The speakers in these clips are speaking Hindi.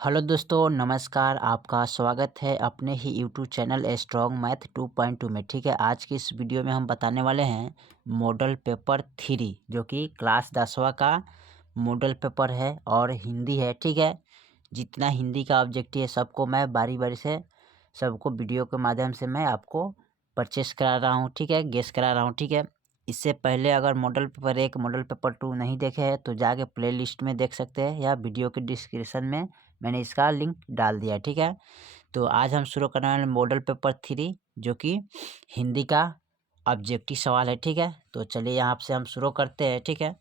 हेलो दोस्तों, नमस्कार। आपका स्वागत है अपने ही यूट्यूब चैनल स्ट्रॉन्ग मैथ 2.2 में। ठीक है, आज की इस वीडियो में हम बताने वाले हैं मॉडल पेपर 3 जो कि क्लास 10वां का मॉडल पेपर है और हिंदी है। ठीक है, जितना हिंदी का ऑब्जेक्टिव है सबको मैं बारी बारी से सबको वीडियो के माध्यम से मैं आपको परचेस करा रहा हूँ। ठीक है, गेस करा रहा हूँ। ठीक है, इससे पहले अगर मॉडल पेपर 1 मॉडल पेपर 2 नहीं देखे हैं तो जाके प्ले लिस्ट में देख सकते हैं या वीडियो के डिस्क्रिप्शन में मैंने इसका लिंक डाल दिया है। ठीक है, तो आज हम शुरू करने वाले मॉडल पेपर 3 जो कि हिंदी का ऑब्जेक्टिव सवाल है। ठीक है, तो चलिए यहाँ से हम शुरू करते हैं। ठीक है,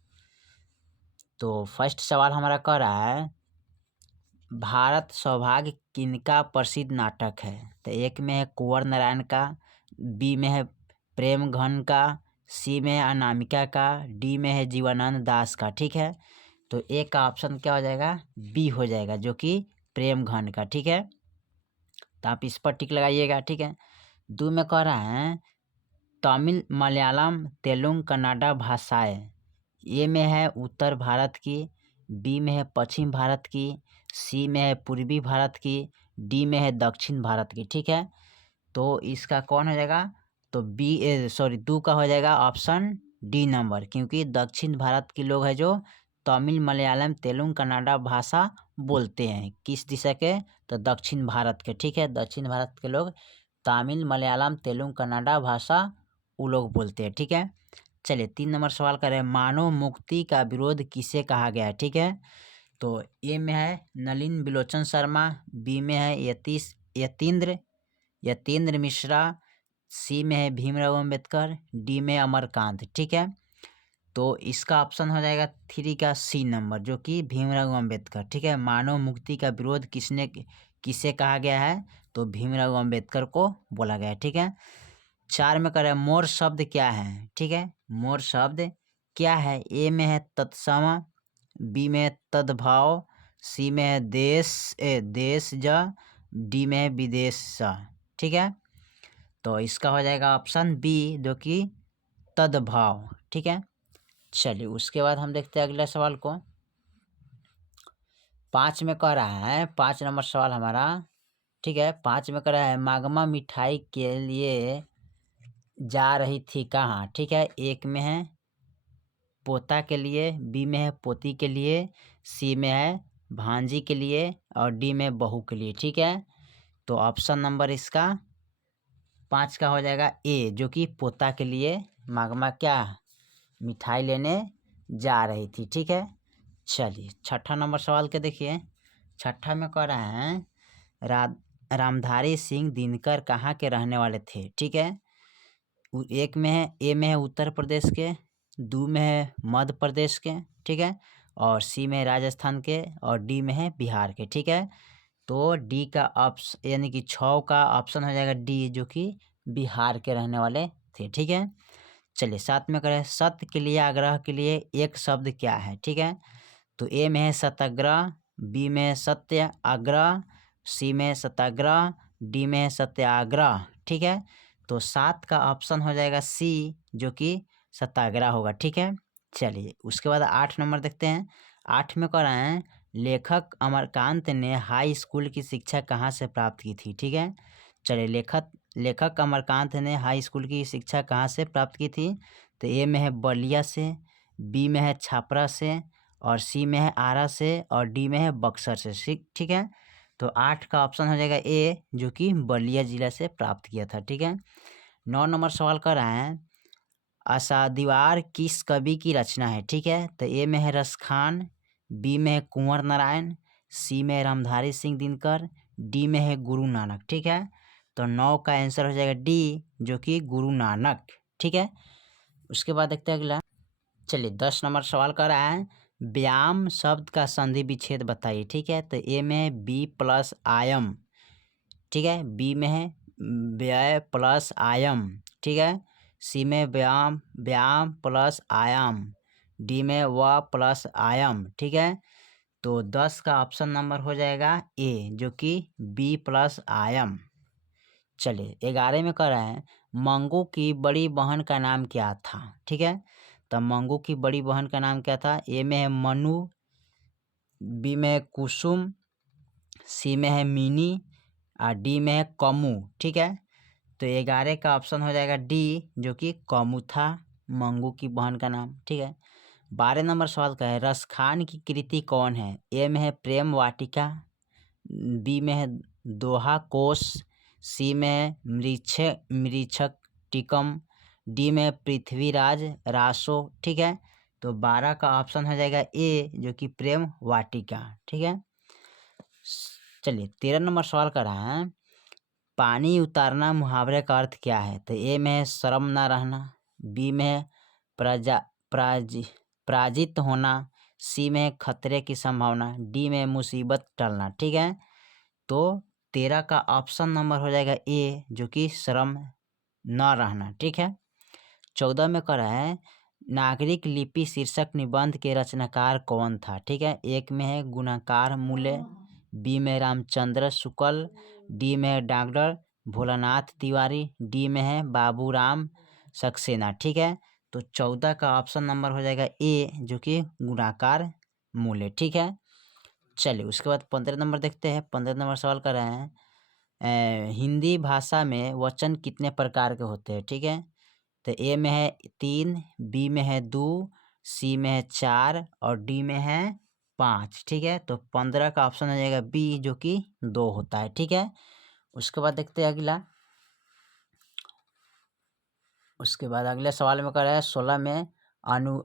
तो फर्स्ट सवाल हमारा कह रहा है भारत सौभाग्य किनका प्रसिद्ध नाटक है। तो एक में है कुंवर नारायण का, बी में है प्रेम घन का, सी में है अनामिका का, डी में है जीवनानंद दास का। ठीक है, तो ए का ऑप्शन क्या हो जाएगा, बी हो जाएगा जो कि प्रेम घन का। ठीक है, तो आप इस पर टिक लगाइएगा। ठीक है, दो में कह रहा है तमिल मलयालम तेलुगु कन्नड़ा भाषाएं, ए में है उत्तर भारत की, बी में है पश्चिम भारत की, सी में है पूर्वी भारत की, डी में है दक्षिण भारत की। ठीक है, तो इसका कौन हो जाएगा, तो दो का हो जाएगा ऑप्शन डी नंबर, क्योंकि दक्षिण भारत के लोग हैं जो तमिल मलयालम तेलुगु कन्नड़ा भाषा बोलते हैं। किस दिशा के, तो दक्षिण भारत के। ठीक है, दक्षिण भारत के लोग तमिल मलयालम तेलुगु कन्नड़ा भाषा वो लोग बोलते हैं। ठीक है, चलिए 3 नंबर सवाल करें, मानव मुक्ति का विरोध किसे कहा गया है। ठीक है, तो ए में है नलिन बिलोचन शर्मा, बी में है यतीन्द्र यतेंद्र मिश्रा, सी में है भीमराव अम्बेडकर, डी में अमरकांत। ठीक है, तो इसका ऑप्शन हो जाएगा 3 का सी नंबर जो कि भीमराव अम्बेडकर। ठीक है, मानव मुक्ति का विरोध किसे कहा गया है, तो भीमराव अम्बेडकर को बोला गया है। ठीक है, 4 में करें मोर शब्द क्या है। ठीक है, मोर शब्द क्या है, ए में है तत्सम, बी में है तद्भाव, सी में है देश डी में है विदेश। ठीक है, तो इसका हो जाएगा ऑप्शन बी जो कि तद्भाव। ठीक है, चलिए उसके बाद हम देखते हैं अगले सवाल को। 5 में कह रहा है, 5 नंबर सवाल हमारा। ठीक है, 5 में कह रहा है मागमा मिठाई के लिए जा रही थी कहाँ। ठीक है, एक में है पोता के लिए, बी में है पोती के लिए, सी में है भांजी के लिए और डी में बहू के लिए। ठीक है, तो ऑप्शन नंबर इसका 5 का हो जाएगा ए जो कि पोता के लिए मागमा क्या मिठाई लेने जा रही थी। ठीक है, चलिए छठा नंबर सवाल के देखिए। छठा में कह रहा है रामधारी सिंह दिनकर कहाँ के रहने वाले थे। ठीक है, एक में है ए में है उत्तर प्रदेश के, दो में है मध्य प्रदेश के। ठीक है, और सी में है राजस्थान के और डी में है बिहार के। ठीक है, तो डी का ऑप्शन यानी कि 6 का ऑप्शन हो जाएगा डी जो कि बिहार के रहने वाले थे। ठीक है, चलिए 7 में करें सत्य के लिए आग्रह के लिए एक शब्द क्या है। ठीक है, तो ए में है सत्याग्रह, बी में है सत्य आग्रह, सी में है सत्याग्रह, डी में है सत्याग्रह। ठीक है, तो 7 का ऑप्शन हो जाएगा सी जो कि सत्याग्रह होगा। ठीक है, चलिए उसके बाद 8 नंबर देखते हैं। 8 में कह रहे हैं लेखक अमरकांत ने हाई स्कूल की शिक्षा कहाँ से प्राप्त की थी। ठीक है, चलिए लेखक अमरकांत ने हाई स्कूल की शिक्षा कहाँ से प्राप्त की थी, तो ए में है बलिया से, बी में है छापरा से और सी में है आरा से और डी में है बक्सर से। ठीक है, तो 8 का ऑप्शन हो जाएगा ए जो कि बलिया जिला से प्राप्त किया था। ठीक है, 9 नंबर सवाल कर रहा है आशादीवार किस कवि की रचना है। ठीक है, तो ए में है रस खान, बी में है कुंवर नारायण, सी में है रामधारी सिंह दिनकर, डी में है गुरु नानक। ठीक है, तो 9 का आंसर हो जाएगा डी जो कि गुरु नानक। ठीक है, उसके बाद देखते हैं अगला। चलिए 10 नंबर सवाल कर रहा है व्यायाम शब्द का संधि विच्छेद बताइए। ठीक है, तो ए में है बी प्लस आयम। ठीक है, बी में है व्यय प्लस आयम। ठीक है, सी में व्यायाम व्यायाम प्लस आयाम, डी में व प्लस आयम। ठीक है, तो 10 का ऑप्शन नंबर हो जाएगा ए जो कि बी प्लस आयम। चलिए 11 में कह रहा है मंगू की बड़ी बहन का नाम क्या था। ठीक है, तो मंगू की बड़ी बहन का नाम क्या था, ए में है मनु, बी में है कुसुम, सी में है मिनी और डी में है कमू। ठीक है, तो 11 का ऑप्शन हो जाएगा डी, जो कि कमू था, मंगू की बहन का नाम। ठीक है, 12 नंबर सवाल का है रसखान की कृति कौन है। ए में है प्रेम वाटिका, बी में है दोहा कोश, सी में है मृच्छक टिकम, डी में है पृथ्वीराज रासो। ठीक है, तो 12 का ऑप्शन हो जाएगा ए, जो कि प्रेम वाटिका। ठीक है, चलिए 13 नंबर सवाल कर रहा है पानी उतारना मुहावरे का अर्थ क्या है। तो ए में है शर्म ना रहना, बी में है पराजित होना, सी में है खतरे की संभावना, डी में मुसीबत टलना। ठीक है, तो 13 का ऑप्शन नंबर हो जाएगा ए, जो कि शर्म न रहना। ठीक है, 14 में कर रहा है नागरिक लिपि शीर्षक निबंध के रचनाकार कौन था। ठीक है, एक में है गुणाकार मूल्य, बी में रामचंद्र शुक्ल, डी में है डॉक्टर भोलानाथ तिवारी, डी में है बाबूराम सक्सेना। ठीक है, तो 14 का ऑप्शन नंबर हो जाएगा ए, जो कि गुणाकार मूल्य। ठीक है, चलिए उसके बाद 15 नंबर देखते हैं। 15 नंबर सवाल कर रहे हैं हिंदी भाषा में वचन कितने प्रकार के होते हैं। ठीक है, तो ए में है 3, बी में है 2, सी में है 4 और डी में है 5। ठीक है, तो 15 का ऑप्शन हो जाएगा बी, जो कि 2 होता है। ठीक है, उसके बाद देखते हैं अगला। उसके बाद अगले सवाल में कर रहा है 16 में अनु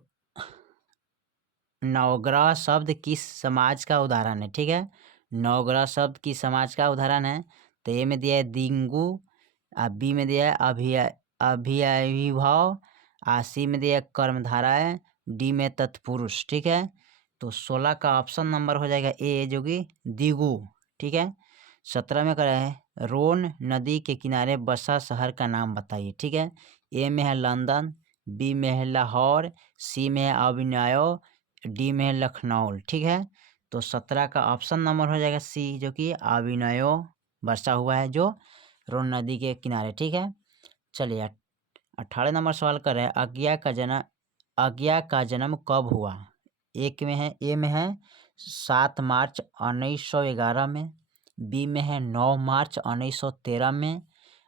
नवग्रह शब्द किस समाज का उदाहरण है। ठीक है, नवग्रह शब्द किस समाज का उदाहरण है। तो ए में दिया है दिंगू, बी में दिया है अभिभाव, सी में दिया है कर्मधाराएं, डी में तत्पुरुष। ठीक है, तो 16 का ऑप्शन नंबर हो जाएगा ए, जो कि दिगू। ठीक है, 17 में करा है रोन नदी के किनारे बसा शहर का नाम बताइए। ठीक है, ए में है लंदन, बी में है लाहौर, सी में है अभिनयो, डी में है लखनऊ। ठीक है, तो 17 का ऑप्शन नंबर हो जाएगा सी, जो कि अभिनयो बसा हुआ है, जो रोन नदी के किनारे। ठीक है, चलिए 18 नंबर सवाल कर रहे हैं आज्ञा का जन्म कब हुआ। एक में है ए में है 7 मार्च 1911 में, बी में है 9 मार्च 1913 में,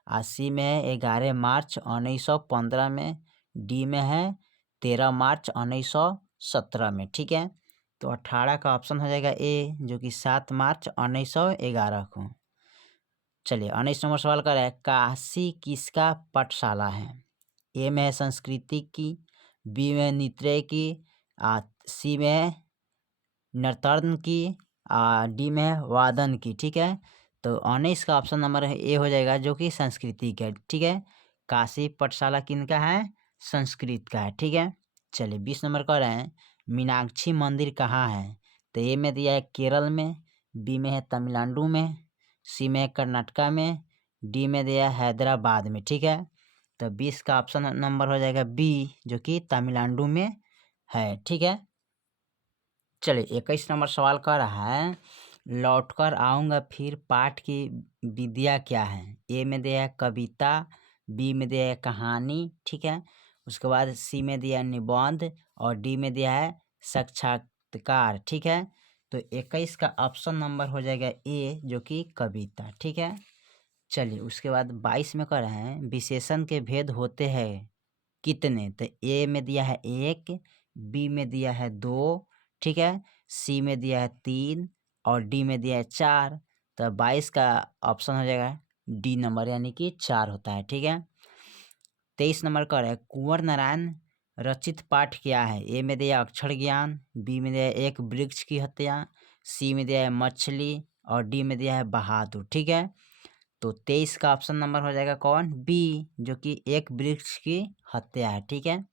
सी में है 11 मार्च 1915 में, डी में है 13 मार्च 1917 में। ठीक है, तो 18 का ऑप्शन हो जाएगा ए, जो कि 7 मार्च 1911 को। चलिए 19 नंबर सवाल कर रहा है काशी किसका पाठशाला है। ए में है संस्कृति की, बी में नृत्य की, सी में है नर्तन की, डी में है वादन की। ठीक है, तो 19 का ऑप्शन नंबर है ए हो जाएगा, जो कि संस्कृति का है। ठीक है, काशी पाठशाला किनका है, संस्कृत का है। ठीक है, चलिए 20 नंबर कह रहे हैं मीनाक्षी मंदिर कहाँ है। तो ए में दिया है केरल में, बी में है तमिलनाडु में, सी में है कर्नाटका में, डी में दिया है हैदराबाद में। ठीक है, तो 20 का ऑप्शन नंबर हो जाएगा बी, जो कि तमिलनाडु में है। ठीक है, चलिए 21 नंबर सवाल कर रहा है लौटकर आऊँगा फिर पाठ की विद्या क्या है। ए में दिया है कविता, बी में दिया है कहानी। ठीक है, उसके बाद सी में दिया है निबंध और डी में दिया है साक्षात्कार। ठीक है, तो 21 का ऑप्शन नंबर हो जाएगा ए, जो कि कविता। ठीक है, चलिए उसके बाद 22 में कह रहे हैं विशेषण के भेद होते हैं कितने। तो ए में दिया है 1, बी में दिया है 2, ठीक है, सी में दिया है 3 और डी में दिया है 4। तो 22 का ऑप्शन हो जाएगा डी नंबर, यानी कि 4 होता है। ठीक है, 23 नंबर का है कुंवर नारायण रचित पाठ क्या है। ए में दिया अक्षर ज्ञान, बी में दिया है एक वृक्ष की हत्या, सी में दिया है मछली और डी में दिया है बहादुर। ठीक है, तो 23 का ऑप्शन नंबर हो जाएगा कौन, बी, जो कि एक वृक्ष की हत्या है। ठीक है,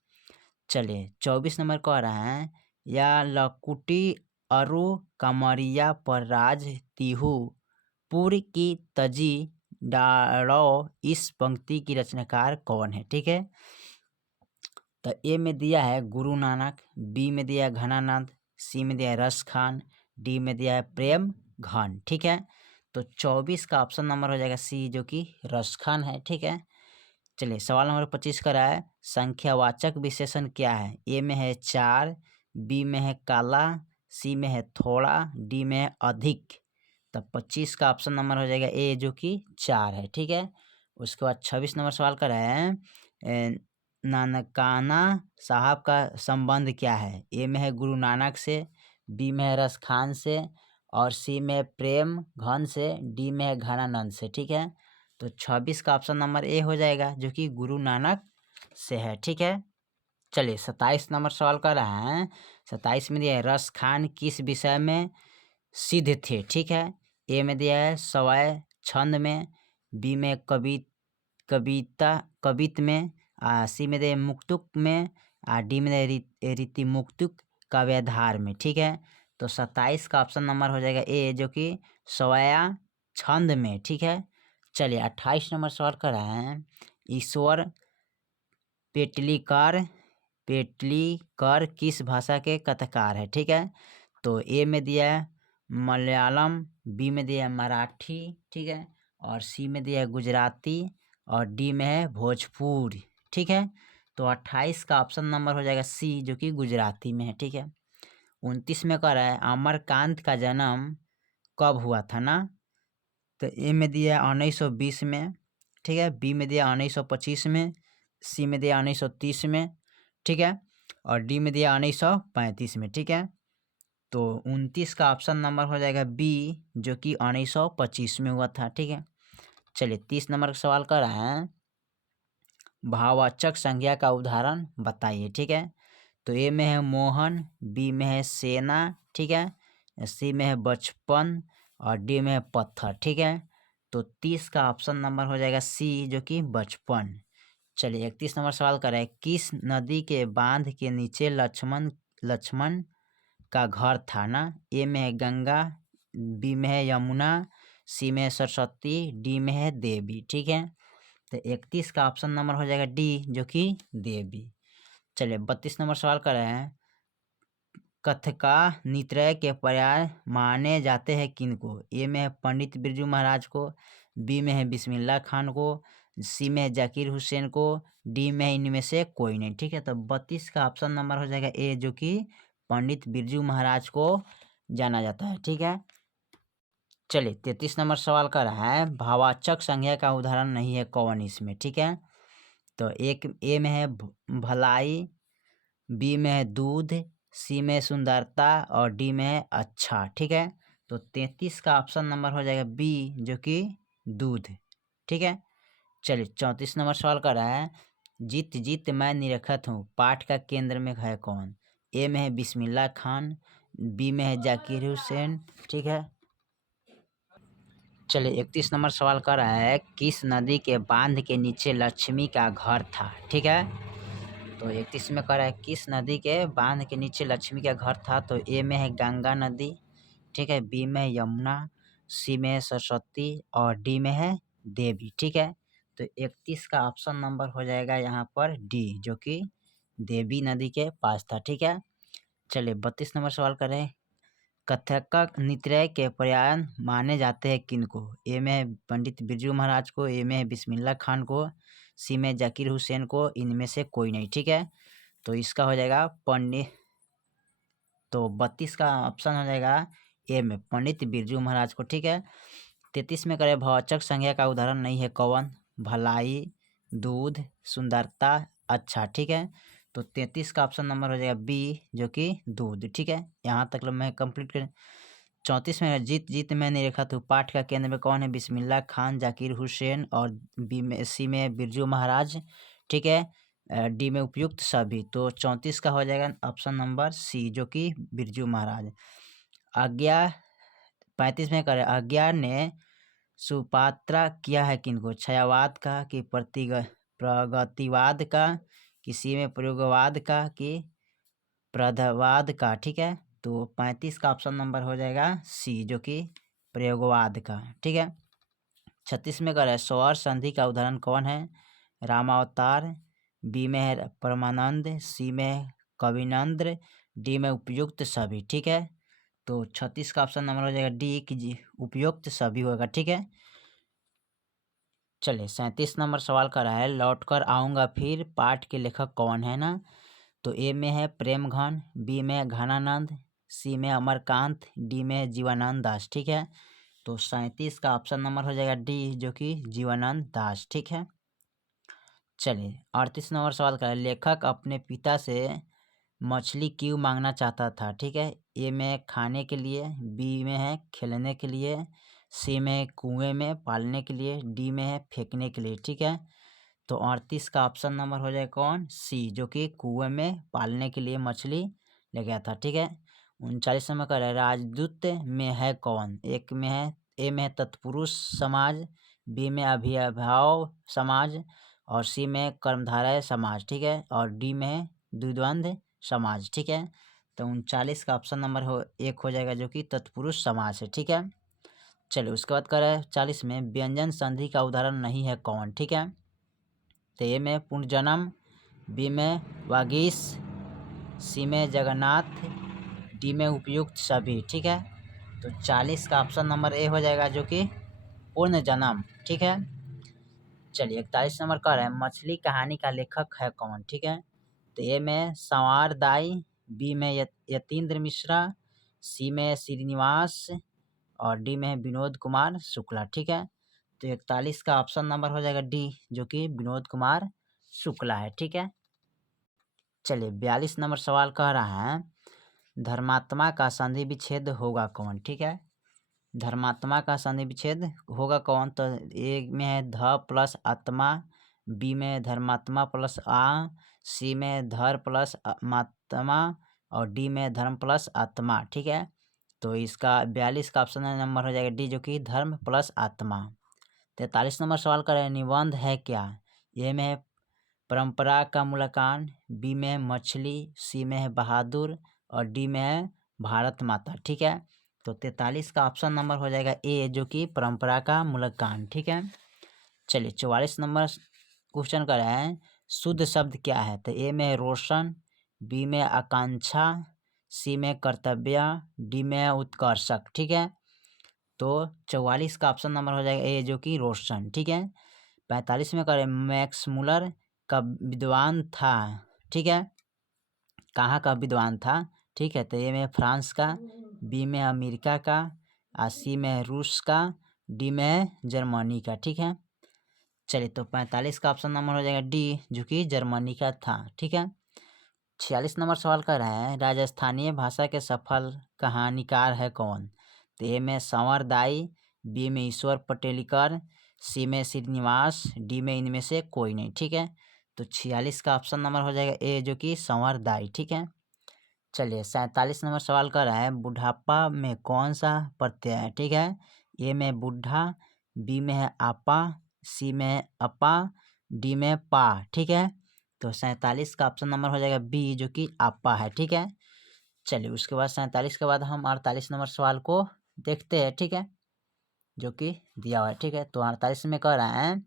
चलिए 24 नंबर कह रहा है या लकुटी अरु कमरिया पर राज तिहु पुर की तजी डालो, इस पंक्ति की रचनाकार कौन है। ठीक है, तो ए में दिया है गुरु नानक, बी में दिया है घनानंद, सी में दिया है रस खान, डी में दिया है प्रेम घन। ठीक है, तो 24 का ऑप्शन नंबर हो जाएगा सी, जो कि रस खान है। ठीक है, चलिए सवाल नंबर 25 का रहा है संख्यावाचक विशेषण क्या है। ए में है 4, बी में है काला, सी में है थोड़ा, डी में है अधिक। तब 25 का ऑप्शन नंबर हो जाएगा ए, जो कि 4 है। ठीक है, उसके बाद 26 नंबर सवाल कर रहे हैं, नानकाना साहब का संबंध क्या है? ए में है गुरु नानक से, बी में है रस खान से, और सी में है प्रेम घन से, डी में है घनानंद से। ठीक है, तो 26 का ऑप्शन नंबर ए हो जाएगा, जो कि गुरु नानक से है। ठीक है, चलिए 27 नंबर सवाल कर रहे हैं। 27 में दिया है रस खान किस विषय में सिद्ध थे? ठीक है, ए में दिया है सवाय छंद में, बी में कवित्त में, सी में दिया है मुक्तक में, डी में दिया है रीति मुक्तक काव्याधार में। ठीक है, तो 27 का ऑप्शन नंबर हो जाएगा ए, जो कि सवाया छंद में। ठीक है, चलिए 28 नंबर सवाल कर रहे हैं। ईश्वर पेटलीकर किस भाषा के कथाकार है? ठीक है, तो ए में दिया है मलयालम, बी में दिया है मराठी, ठीक है, और सी में दिया है गुजराती, और डी में है भोजपुरी। ठीक है, तो 28 का ऑप्शन नंबर हो जाएगा सी, जो कि गुजराती में है। ठीक है, 29 में कह रहा है अमरकांत का जन्म कब हुआ था ना? तो ए में दिया है 1920 में, ठीक है, बी में दिया 1925 में, सी में दिया 1930 में, ठीक है, और डी में दिया 1935 में। ठीक है, तो 29 का ऑप्शन नंबर हो जाएगा बी, जो कि 1925 में हुआ था। ठीक है, चलिए 30 नंबर का सवाल कर रहे हैं, भाववाचक संज्ञा का उदाहरण बताइए। ठीक है, तो ए में है मोहन, बी में है सेना, ठीक है, सी में है बचपन, और डी में है पत्थर। ठीक है, तो 30 का ऑप्शन नंबर हो जाएगा सी, जो कि बचपन। चलिए 31 नंबर सवाल कर रहे हैं, किस नदी के बांध के नीचे लक्ष्मण का घर था ना? ए में है गंगा, बी में है यमुना, सी में है सरस्वती, डी में है देवी। ठीक है, तो 31 का ऑप्शन नंबर हो जाएगा डी, जो कि देवी। चलिए 32 नंबर सवाल कर रहे हैं, कथका नित्रय के पर्याय माने जाते हैं किनको? ए में है पंडित बिरजू महाराज को, बी में है बिस्मिल्लाह खान को, सी में है जाकिर हुसैन को, डी में है इनमें से कोई नहीं। ठीक है, तो 32 का ऑप्शन नंबर हो जाएगा ए, जो कि पंडित बिरजू महाराज को जाना जाता है। ठीक है, चलिए 33 नंबर सवाल कर रहा है, भाववाचक संज्ञा का उदाहरण नहीं है कौन इसमें? ठीक है, तो एक ए में है भलाई, बी में है दूध, सी में सुंदरता, और डी में है अच्छा। ठीक है, तो 33 का ऑप्शन नंबर हो जाएगा बी, जो कि दूध। ठीक है, चलिए 34 नंबर सवाल कर रहा है, जीत जीत मैं निरखत हूँ पाठ का केंद्र में है कौन? ए में है बिस्मिल्लाह खान, बी में है जाकिर हुसैन, ठीक है। चलिए 31 नंबर सवाल कर रहा है, किस नदी के बांध के नीचे लक्ष्मी का घर था? ठीक है, तो 31 में कह रहा है किस नदी के बांध के नीचे लक्ष्मी का घर था? तो ए में है गंगा नदी, ठीक है, बी में है यमुना, सी में है सरस्वती, और डी में है देवी। ठीक है, तो 31 का ऑप्शन नंबर हो जाएगा यहाँ पर डी, जो कि देवी नदी के पास था। ठीक है, चलिए 32 नंबर सवाल करें, कथक नृत्य के पर्याय माने जाते हैं किनको? ए में है पंडित बिरजू महाराज को, ए में है बिस्मिल्लाह खान को, सी में जाकिर हुसैन को, इनमें से कोई नहीं। ठीक है, तो इसका हो जाएगा पंडित, तो 32 का ऑप्शन हो जाएगा ए में पंडित बिरजू महाराज को। ठीक है, 33 में करें, भाववाचक संज्ञा का उदाहरण नहीं है कौन? भलाई, दूध, सुंदरता, अच्छा। ठीक है, तो 33 का ऑप्शन नंबर हो जाएगा बी, जो कि दूध। ठीक है, यहाँ तक मैं कंप्लीट करें। 34 में जीत जीत मैंने लिखा था पाठ का केंद्र में कौन है? बिस्मिल्लाह खान, जाकिर हुसैन, और बी में सी में बिरजू महाराज। ठीक है, डी में उपयुक्त सभी। तो 34 का हो जाएगा ऑप्शन नंबर सी, जो कि बिरजू महाराज। आज्ञा 35 में करें, आज्ञा ने सुपात्रा किया है किनको? छायावाद का कि प्रगतिवाद का, किसी में प्रयोगवाद का, कि प्रदवाद का? ठीक है, तो 35 का ऑप्शन नंबर हो जाएगा सी, जो कि प्रयोगवाद का। ठीक है, 36 में है स्वर संधि का उदाहरण कौन है? रामावतार, बी में है परमानंद, सी में कविनंद्र, डी में उपयुक्त सभी। ठीक है, तो 36 का ऑप्शन नंबर हो जाएगा डी, कि जी उपयुक्त सभी होगा। ठीक है, चलिए 37 नंबर सवाल कर रहा है, लौट कर आऊँगा फिर पाठ के लेखक कौन है ना? तो ए में है प्रेमघन, बी में है घनानंद, सी में अमरकांत, डी में है जीवानंद दास। ठीक है, तो 37 का ऑप्शन नंबर हो जाएगा डी, जो कि जीवनानंद दास। ठीक है, चलिए 38 नंबर सवाल का है, लेखक अपने पिता से मछली क्यों मांगना चाहता था। ठीक है, ए में खाने के लिए, बी में है खेलने के लिए, सी में है कुएं में पालने के लिए, डी में है फेंकने के लिए। ठीक है, तो 38 का ऑप्शन नंबर हो जाएगा कौन, सी, जो कि कुएं में पालने के लिए मछली ले गया था। ठीक है, 39 नंबर का है, राजदूत में है कौन। एक में है, ए में है तत्पुरुष समाज, बी में अभिभाव समाज, और सी में कर्मधारय समाज। ठीक है, और डी में है द्विद्वंद समाज। ठीक है, तो 39 का ऑप्शन नंबर एक हो जाएगा, जो कि तत्पुरुष समाज है। ठीक है, चलिए उसके बाद करें 40 में, व्यंजन संधि का उदाहरण नहीं है कौन। ठीक है, तो ए में पुनर्जन्म, बी में वागीश, सी में जगन्नाथ, डी में उपयुक्त सभी। ठीक है, तो 40 का ऑप्शन नंबर ए हो जाएगा, जो कि पुनर्जन्म। ठीक है, चलिए 41 नंबर का है, मछली कहानी का लेखक है कौन। ठीक है, तो ए में संवार दाई, बी में यतीन्द्र मिश्रा, सी में श्रीनिवास, और डी में है विनोद कुमार शुक्ला। ठीक है, तो 41 का ऑप्शन नंबर हो जाएगा डी, जो कि विनोद कुमार शुक्ला है। ठीक है, चलिए 42 नंबर सवाल कह रहा है, धर्मात्मा का संधि विच्छेद होगा कौन। ठीक है, धर्मात्मा का संधि विच्छेद होगा कौन, तो ए में है ध प्लस आत्मा, बी में धर्मात्मा प्लस आ, सी में धर प्लस मात्मा, और डी में धर्म प्लस आत्मा। ठीक है, तो इसका 42 का ऑप्शन नंबर हो जाएगा डी, जो कि धर्म प्लस आत्मा। 43 नंबर सवाल कर रहे हैं, निबंध है क्या। ए में है परंपरा का मूल्यांकन, बी में है मछली, सी में है बहादुर, और डी में है भारत माता। ठीक है, तो 43 का ऑप्शन नंबर हो जाएगा ए, जो कि परंपरा का मूल्यांकन। ठीक है, चलिए 44 नंबर क्वेश्चन कर रहे हैं, शुद्ध शब्द क्या है। तो ए में है रोशन, बी में आकांक्षा, सी में कर्तव्य, डी में उत्कर्षक। ठीक है, तो 44 का ऑप्शन नंबर हो जाएगा ए, जो कि रोशन। ठीक है, 45 में करें, मैक्स मुलर का विद्वान था। ठीक है, कहाँ का विद्वान था। ठीक है, तो ए में फ्रांस का, बी में अमेरिका का, और सी में रूस का, डी में जर्मनी का। ठीक है, चलिए तो 45 का ऑप्शन नंबर हो जाएगा डी, जो कि जर्मनी का था। ठीक है, 46 नंबर सवाल कर रहे हैं, राजस्थानीय भाषा के सफल कहानीकार है कौन। तो ए में संवर दाई, बी में ईश्वर पटेलिकर, सी में श्रीनिवास, डी में इनमें से कोई नहीं। ठीक है, तो 46 का ऑप्शन नंबर हो जाएगा ए, जो कि संवर दाई। ठीक है, चलिए 47 नंबर सवाल कर रहा है, बुढ़ापा में कौन सा प्रत्यय है। ठीक है, ए में बुढ़ा, बी में है आपा, सी में है अपा, डी में पा। ठीक है, तो 47 का ऑप्शन नंबर हो जाएगा बी, जो कि आपा है। ठीक है, चलिए उसके बाद 47 के बाद हम 48 नंबर सवाल को देखते हैं। ठीक है, जो कि दिया हुआ है। ठीक है, तो 48 में कह रहा है,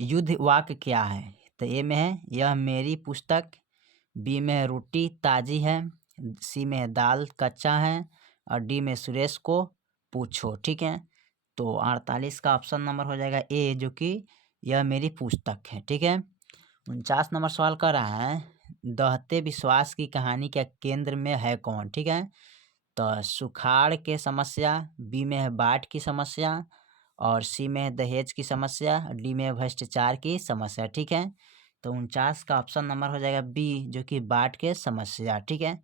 युद्ध वाक्य क्या है। तो ए में है यह मेरी पुस्तक, बी में है रोटी ताजी है, सी में है दाल कच्चा है, और डी में सुरेश को पूछो। ठीक है, तो 48 का ऑप्शन नंबर हो जाएगा ए, जो कि यह मेरी पुस्तक है। ठीक है, 49 नंबर सवाल कर रहा है, दहते विश्वास की कहानी के केंद्र में है कौन। ठीक है, तो सुखाड़ के समस्या, बी में है बाढ़ की समस्या, और सी में है दहेज की समस्या, डी में है भ्रष्टाचार की समस्या। ठीक है, तो 49 का ऑप्शन नंबर हो जाएगा बी, जो कि बाढ़ के समस्या। ठीक है,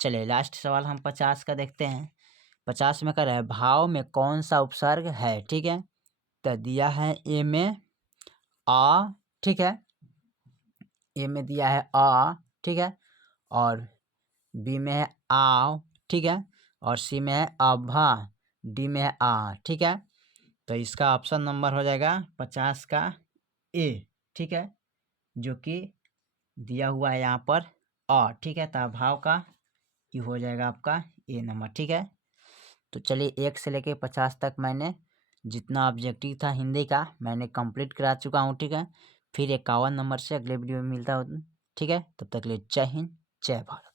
चलिए लास्ट सवाल हम 50 का देखते हैं। 50 में कर रहा है, भाव में कौन सा उपसर्ग है। ठीक है, तो दिया है ए में आ। ठीक है, ए में दिया है आ। ठीक है, और बी में है आव। ठीक है, और सी में है अभा, डी में है आ। ठीक है, तो इसका ऑप्शन नंबर हो जाएगा 50 का ए। ठीक है, जो कि दिया हुआ है यहाँ पर आ। ठीक है, तो भाव का ये हो जाएगा आपका ए नंबर। ठीक है, तो चलिए 1 से लेके 50 तक मैंने जितना ऑब्जेक्टिव था हिंदी का मैंने कंप्लीट करा चुका हूँ। ठीक है, फिर 51 नंबर से अगले वीडियो में मिलता हूँ। ठीक है, तब तक के लिए जय हिंद जय भारत।